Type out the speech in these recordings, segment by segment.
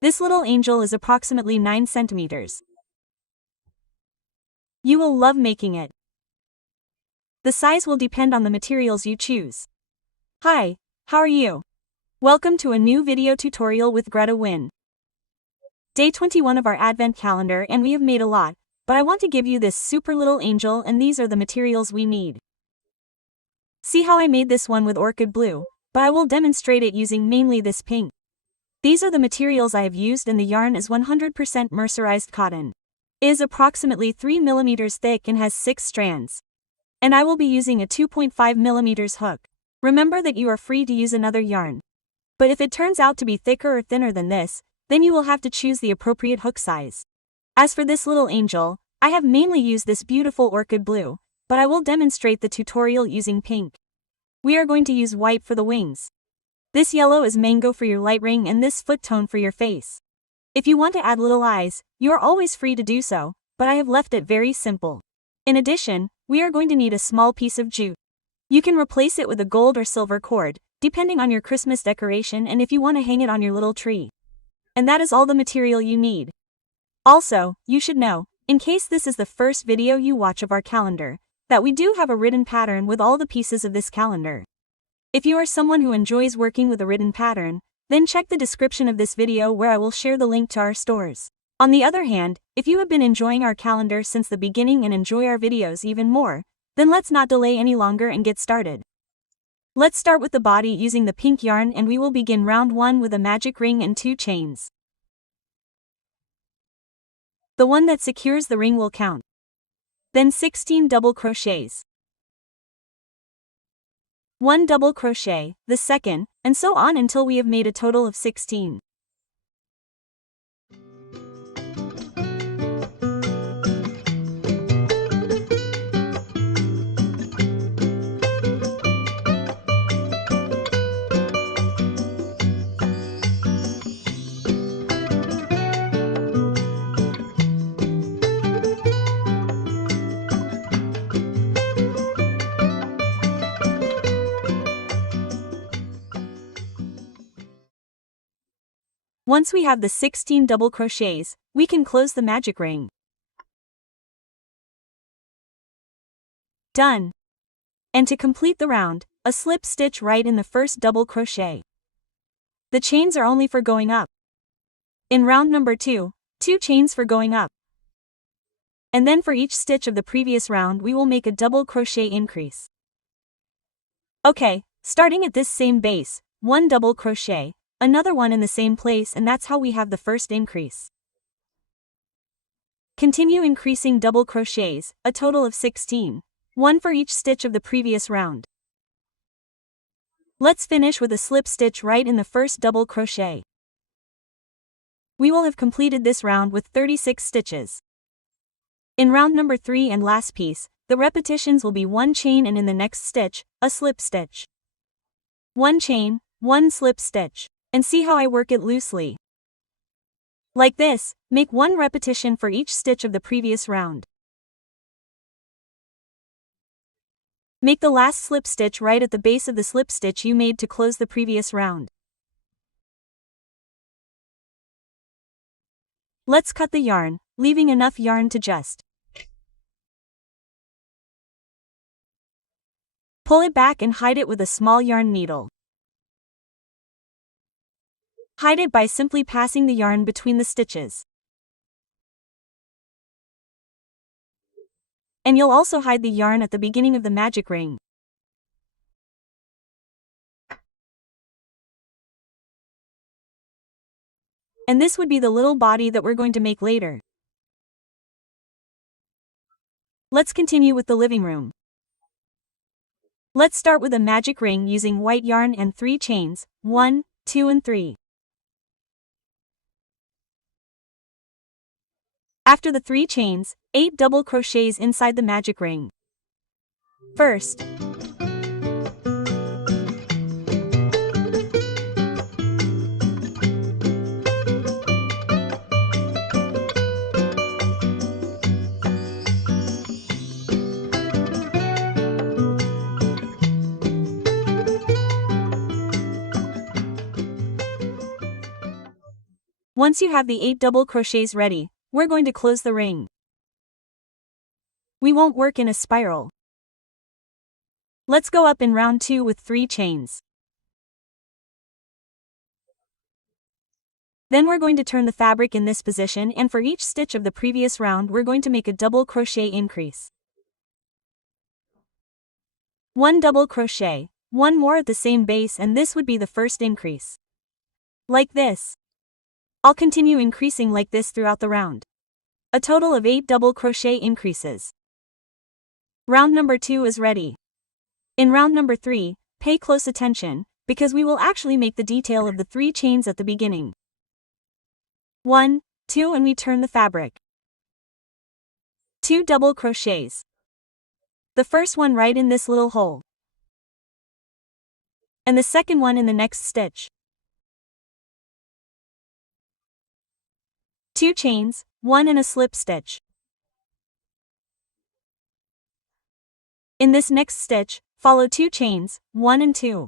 This little angel is approximately 9 centimeters. You will love making it. The size will depend on the materials you choose. Hi, how are you? Welcome to a new video tutorial with GretaWings. Day 21 of our Advent calendar, and we have made a lot, but I want to give you this super little angel, and these are the materials we need. See how I made this one with orchid blue, but I will demonstrate it using mainly this pink. These are the materials I have used, and the yarn is 100% mercerized cotton. It is approximately 3 mm thick and has 6 strands. And I will be using a 2.5 mm hook. Remember that you are free to use another yarn. But if it turns out to be thicker or thinner than this, then you will have to choose the appropriate hook size. As for this little angel, I have mainly used this beautiful orchid blue, but I will demonstrate the tutorial using pink. We are going to use white for the wings. This yellow is mango for your light ring, and this foot tone for your face. If you want to add little eyes, you are always free to do so, but I have left it very simple. In addition, we are going to need a small piece of jute. You can replace it with a gold or silver cord, depending on your Christmas decoration and if you want to hang it on your little tree. And that is all the material you need. Also, you should know, in case this is the first video you watch of our calendar, that we do have a written pattern with all the pieces of this calendar. If you are someone who enjoys working with a written pattern, then check the description of this video where I will share the link to our stores. On the other hand, if you have been enjoying our calendar since the beginning and enjoy our videos even more, then let's not delay any longer and get started. Let's start with the body using the pink yarn, and we will begin round 1 with a magic ring and 2 chains. The one that secures the ring will count. Then 16 double crochets. 1 double crochet, the second, and so on until we have made a total of 16. Once we have the 16 double crochets, we can close the magic ring. Done. And to complete the round, a slip stitch right in the first double crochet. The chains are only for going up. In round number 2, 2 chains for going up. And then for each stitch of the previous round we will make a double crochet increase. Okay, starting at this same base, 1 double crochet, another one in the same place, and that's how we have the first increase. Continue increasing double crochets, a total of 16, 1 for each stitch of the previous round. Let's finish with a slip stitch right in the first double crochet. We will have completed this round with 36 stitches. In round number 3 and last piece, the repetitions will be 1 chain and in the next stitch, a slip stitch. 1 chain, 1 slip stitch. And see how I work it loosely. Like this, make 1 repetition for each stitch of the previous round. Make the last slip stitch right at the base of the slip stitch you made to close the previous round. Let's cut the yarn, leaving enough yarn to just pull it back and hide it with a small yarn needle. Hide it by simply passing the yarn between the stitches. And you'll also hide the yarn at the beginning of the magic ring. And this would be the little body that we're going to make later. Let's continue with the living room. Let's start with a magic ring using white yarn and 3 chains, 1, 2 and 3. After the 3 chains, 8 double crochets inside the magic ring. First, Once you have the 8 double crochets ready, we're going to close the ring. We won't work in a spiral. Let's go up in round 2 with 3 chains. Then we're going to turn the fabric in this position, and for each stitch of the previous round we're going to make a double crochet increase. 1 double crochet, 1 more at the same base, and this would be the first increase. Like this. I'll continue increasing like this throughout the round. A total of 8 double crochet increases. Round number 2 is ready. In round number 3, pay close attention, because we will actually make the detail of the 3 chains at the beginning. 1, 2, and we turn the fabric. 2 double crochets. The first one right in this little hole. And the second one in the next stitch. 2 chains, 1 and a slip stitch. In this next stitch, follow 2 chains, 1 and 2.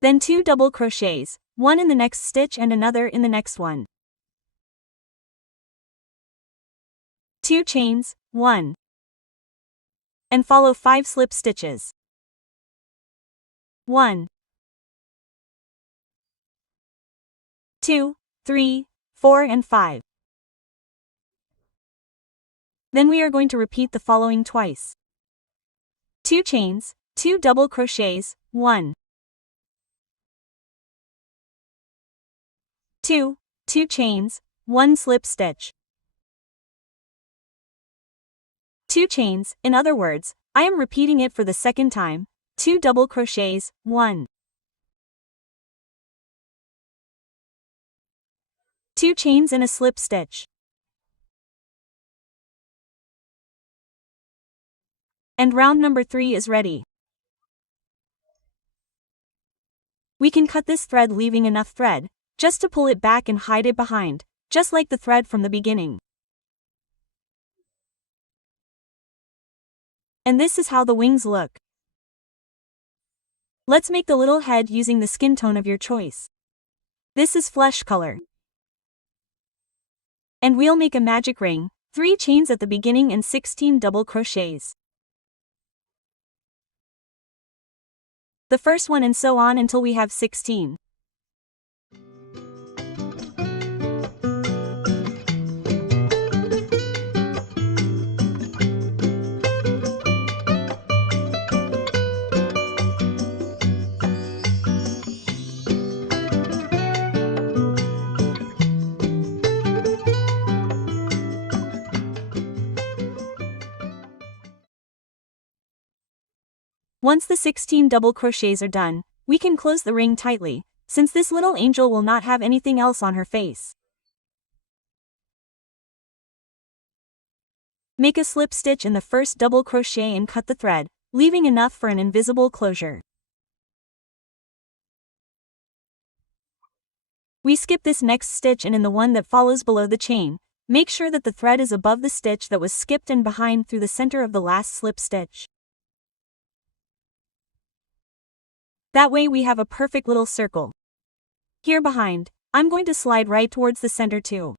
Then 2 double crochets, 1 in the next stitch and another in the next one. 2 chains, 1. And follow 5 slip stitches. 1, 2, 3, 4 and 5. Then we are going to repeat the following twice. 2 chains, 2 double crochets, 1, 2, 2 chains, 1 slip stitch. 2 chains, in other words, I am repeating it for the second time, 2 double crochets, 1, 2 chains and a slip stitch. And round number 3 is ready. We can cut this thread leaving enough thread, just to pull it back and hide it behind, just like the thread from the beginning. And this is how the wings look. Let's make the little head using the skin tone of your choice. This is flesh color. And we'll make a magic ring, 3 chains at the beginning and 16 double crochets. The first one and so on until we have 16. Once the 16 double crochets are done, we can close the ring tightly, since this little angel will not have anything else on her face. Make a slip stitch in the first double crochet and cut the thread, leaving enough for an invisible closure. We skip this next stitch, and in the one that follows below the chain, make sure that the thread is above the stitch that was skipped and behind through the center of the last slip stitch. That way we have a perfect little circle. Here behind, I'm going to slide right towards the center too.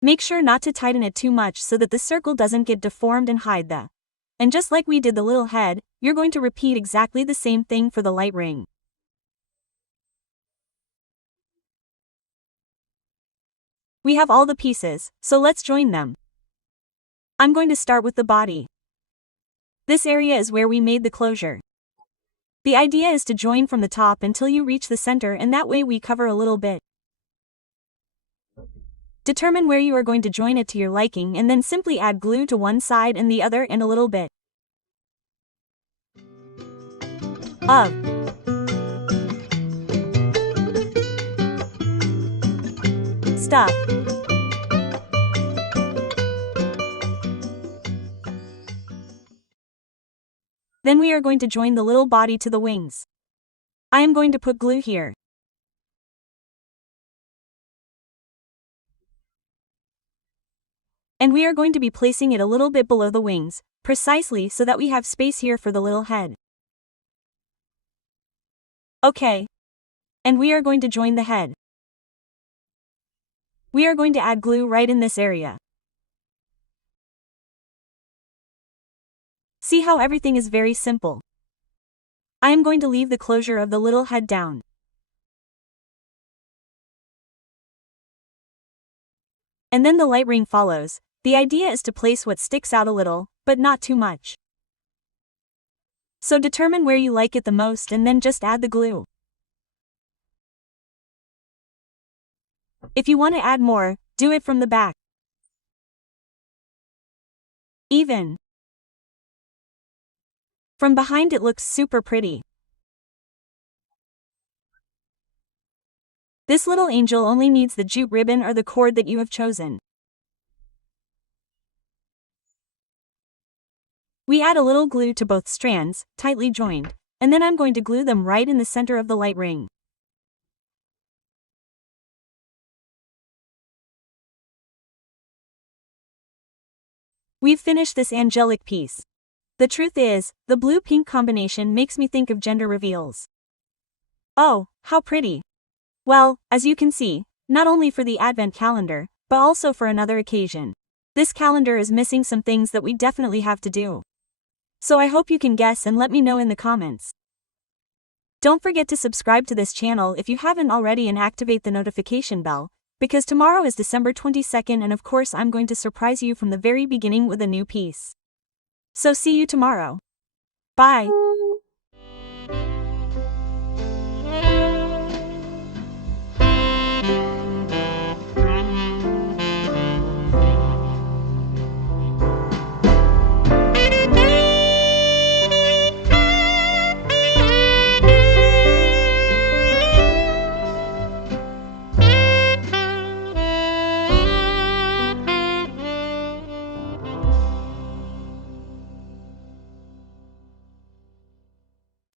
Make sure not to tighten it too much so that the circle doesn't get deformed and hide the. And just like we did the little head, you're going to repeat exactly the same thing for the light ring. We have all the pieces, so let's join them. I'm going to start with the body. This area is where we made the closure. The idea is to join from the top until you reach the center, and that way we cover a little bit. Determine where you are going to join it to your liking, and then simply add glue to one side and the other and a little bit of stuff. Then we are going to join the little body to the wings. I am going to put glue here. And we are going to be placing it a little bit below the wings, precisely so that we have space here for the little head. Okay. And we are going to join the head. We are going to add glue right in this area. See how everything is very simple. I am going to leave the closure of the little head down. And then the light ring follows. The idea is to place what sticks out a little, but not too much. So determine where you like it the most and then just add the glue. If you want to add more, do it from the back. Even. From behind it looks super pretty. This little angel only needs the jute ribbon or the cord that you have chosen. We add a little glue to both strands, tightly joined, and then I'm going to glue them right in the center of the light ring. We've finished this angelic piece. The truth is, the blue-pink combination makes me think of gender reveals. Oh, how pretty. Well, as you can see, not only for the Advent calendar, but also for another occasion. This calendar is missing some things that we definitely have to do. So I hope you can guess and let me know in the comments. Don't forget to subscribe to this channel if you haven't already and activate the notification bell, because tomorrow is December 22nd and of course I'm going to surprise you from the very beginning with a new piece. So see you tomorrow. Bye.